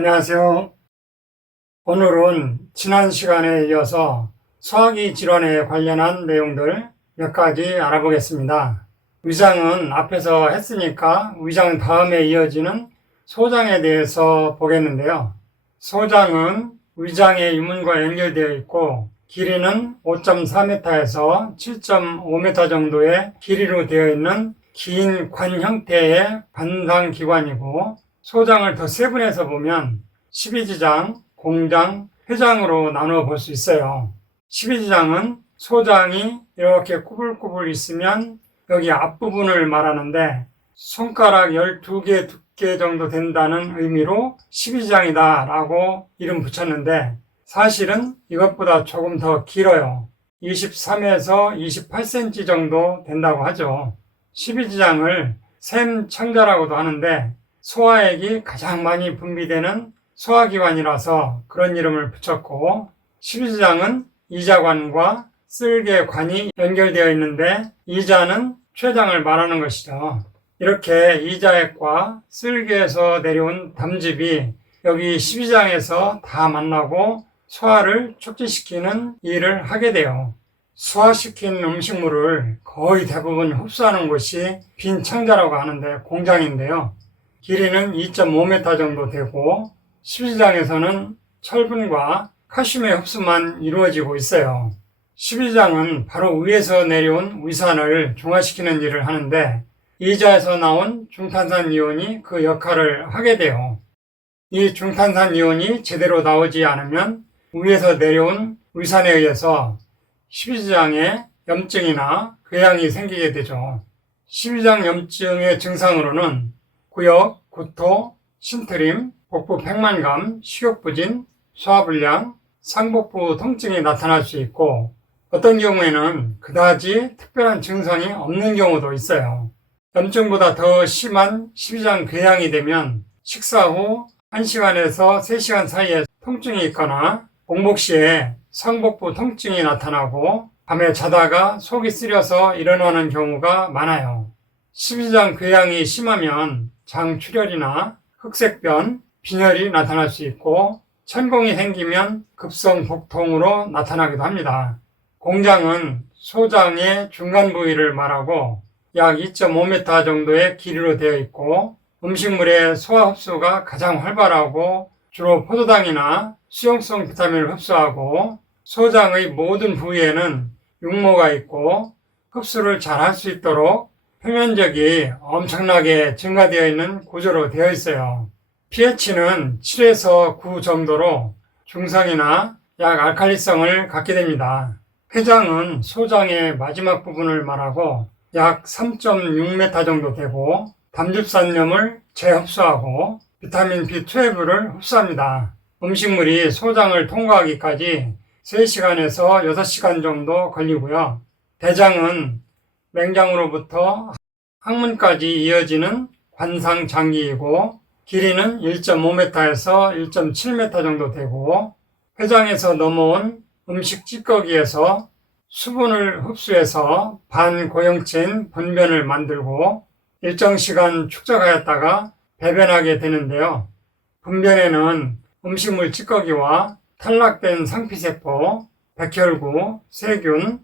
안녕하세요. 오늘은 지난 시간에 이어서 소화기 질환에 관련한 내용들 몇 가지 알아보겠습니다. 위장은 앞에서 했으니까 위장 다음에 이어지는 소장에 대해서 보겠는데요. 소장은 위장의 유문과 연결되어 있고 길이는 5.4m에서 7.5m 정도의 길이로 되어 있는 긴 관 형태의 관상기관이고, 소장을 더 세분해서 보면 12지장, 공장, 회장으로 나누어 볼 수 있어요. 12지장은 소장이 이렇게 꾸불꾸불 있으면 여기 앞부분을 말하는데, 손가락 12개 두께 정도 된다는 의미로 12지장이다 라고 이름 붙였는데, 사실은 이것보다 조금 더 길어요. 23에서 28cm 정도 된다고 하죠. 12지장을 샘창자라고도 하는데, 소화액이 가장 많이 분비되는 소화기관이라서 그런 이름을 붙였고, 12지장은 이자관과 쓸개관이 연결되어 있는데, 이자는 췌장을 말하는 것이죠. 이렇게 이자액과 쓸개에서 내려온 담즙이 여기 12지장에서 다 만나고 소화를 촉진시키는 일을 하게 돼요. 소화시킨 음식물을 거의 대부분 흡수하는 곳이 빈 창자라고 하는데 공장인데요. 길이는 2.5m 정도 되고 12지장에서는 철분과 칼슘의 흡수만 이루어지고 있어요. 12지장은 바로 위에서 내려온 위산을 중화시키는 일을 하는데, 이자에서 나온 중탄산 이온이 그 역할을 하게 돼요. 이 중탄산 이온이 제대로 나오지 않으면 위에서 내려온 위산에 의해서 12지장에 염증이나 궤양이 생기게 되죠. 12지장 염증의 증상으로는 구역, 구토, 신트림, 복부 백만감, 식욕부진, 소화불량, 상복부 통증이 나타날 수 있고, 어떤 경우에는 그다지 특별한 증상이 없는 경우도 있어요. 염증보다 더 심한 12지장 궤양이 되면 식사 후 1시간에서 3시간 사이에 통증이 있거나 공복 시에 상복부 통증이 나타나고 밤에 자다가 속이 쓰려서 일어나는 경우가 많아요. 12지장 궤양이 심하면 장출혈이나 흑색변, 빈혈이 나타날 수 있고, 천공이 생기면 급성 복통으로 나타나기도 합니다. 공장은 소장의 중간 부위를 말하고 약 2.5m 정도의 길이로 되어 있고, 음식물의 소화 흡수가 가장 활발하고 주로 포도당이나 수용성 비타민을 흡수하고, 소장의 모든 부위에는 육모가 있고 흡수를 잘 할 수 있도록 표면적이 엄청나게 증가되어 있는 구조로 되어 있어요. pH는 7에서 9 정도로 중성이나 약 알칼리성을 갖게 됩니다. 회장은 소장의 마지막 부분을 말하고 약 3.6m 정도 되고, 담즙산염을 재흡수하고 비타민 B12를 흡수합니다. 음식물이 소장을 통과하기까지 3시간에서 6시간 정도 걸리고요. 대장은 맹장으로부터 항문까지 이어지는 관상장기이고 길이는 1.5m에서 1.7m 정도 되고, 회장에서 넘어온 음식 찌꺼기에서 수분을 흡수해서 반고형체인 분변을 만들고 일정 시간 축적하였다가 배변하게 되는데요. 분변에는 음식물 찌꺼기와 탈락된 상피세포, 백혈구, 세균,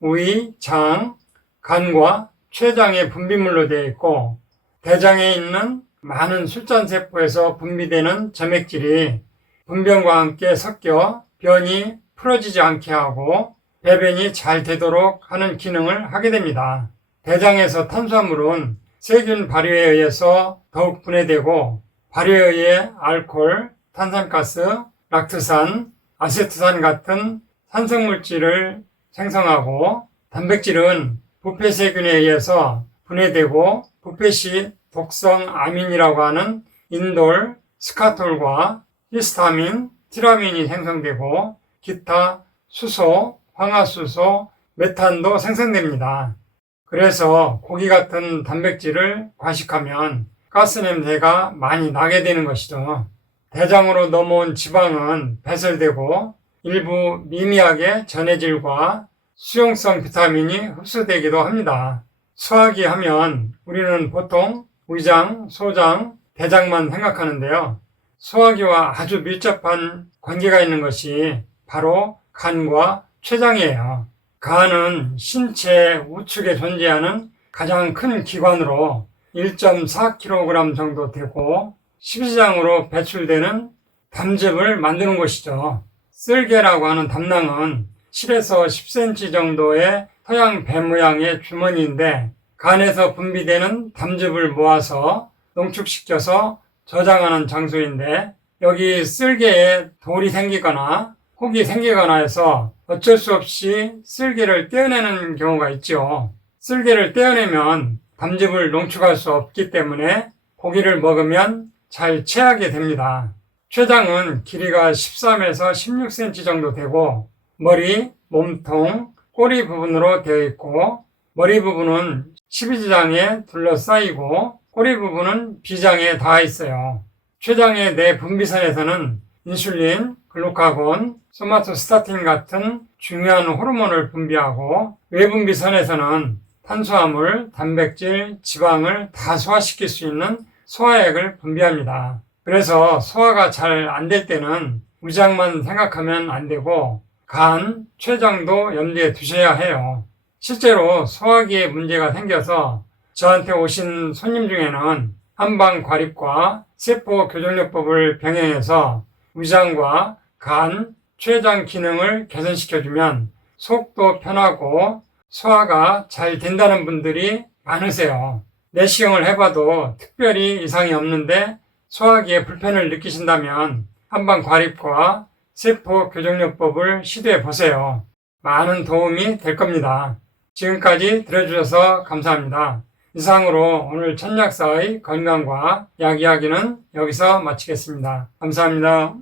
위, 장, 간과 췌장의 분비물로 되어 있고, 대장에 있는 많은 술잔세포에서 분비되는 점액질이 분변과 함께 섞여 변이 풀어지지 않게 하고 배변이 잘 되도록 하는 기능을 하게 됩니다. 대장에서 탄수화물은 세균 발효에 의해서 더욱 분해되고, 발효에 의해 알코올, 탄산가스, 락트산, 아세트산 같은 산성물질을 생성하고, 단백질은 부패세균에 의해서 분해되고 부패시 독성 아민이라고 하는 인돌, 스카톨과 히스타민, 티라민이 생성되고 기타 수소, 황화수소, 메탄도 생성됩니다. 그래서 고기 같은 단백질을 과식하면 가스 냄새가 많이 나게 되는 것이죠. 대장으로 넘어온 지방은 배설되고 일부 미미하게 전해질과 수용성 비타민이 흡수되기도 합니다. 소화기 하면 우리는 보통 위장, 소장, 대장만 생각하는데요. 소화기와 아주 밀접한 관계가 있는 것이 바로 간과 췌장이에요. 간은 신체 우측에 존재하는 가장 큰 기관으로 1.4kg 정도 되고 십이지장으로 배출되는 담즙을 만드는 곳이죠. 쓸개라고 하는 담낭은 7에서 10cm 정도의 서양 배 모양의 주머니인데 간에서 분비되는 담즙을 모아서 농축시켜서 저장하는 장소인데 여기 쓸개에 돌이 생기거나 혹이 생기거나 해서 어쩔 수 없이 쓸개를 떼어내는 경우가 있죠. 쓸개를 떼어내면 담즙을 농축할 수 없기 때문에 고기를 먹으면 잘 체하게 됩니다. 췌장은 길이가 13에서 16cm 정도 되고 머리, 몸통, 꼬리 부분으로 되어 있고 머리 부분은 십이지장에 둘러싸이고 꼬리 부분은 비장에 닿아 있어요. 췌장의 내 분비선에서는 인슐린, 글루카곤, 소마토스타틴 같은 중요한 호르몬을 분비하고 외분비선에서는 탄수화물, 단백질, 지방을 다 소화시킬 수 있는 소화액을 분비합니다. 그래서 소화가 잘 안 될 때는 위장만 생각하면 안 되고 간, 췌장도 염두에 두셔야 해요. 실제로 소화기에 문제가 생겨서 저한테 오신 손님 중에는 한방과립과 세포교정요법을 병행해서 위장과 간, 췌장 기능을 개선시켜주면 속도 편하고 소화가 잘 된다는 분들이 많으세요. 내시경을 해봐도 특별히 이상이 없는데 소화기에 불편을 느끼신다면 한방과립과 세포교정요법을 시도해 보세요. 많은 도움이 될 겁니다. 지금까지 들어주셔서 감사합니다. 이상으로 오늘 천약사의 건강과 약 이야기는 여기서 마치겠습니다. 감사합니다.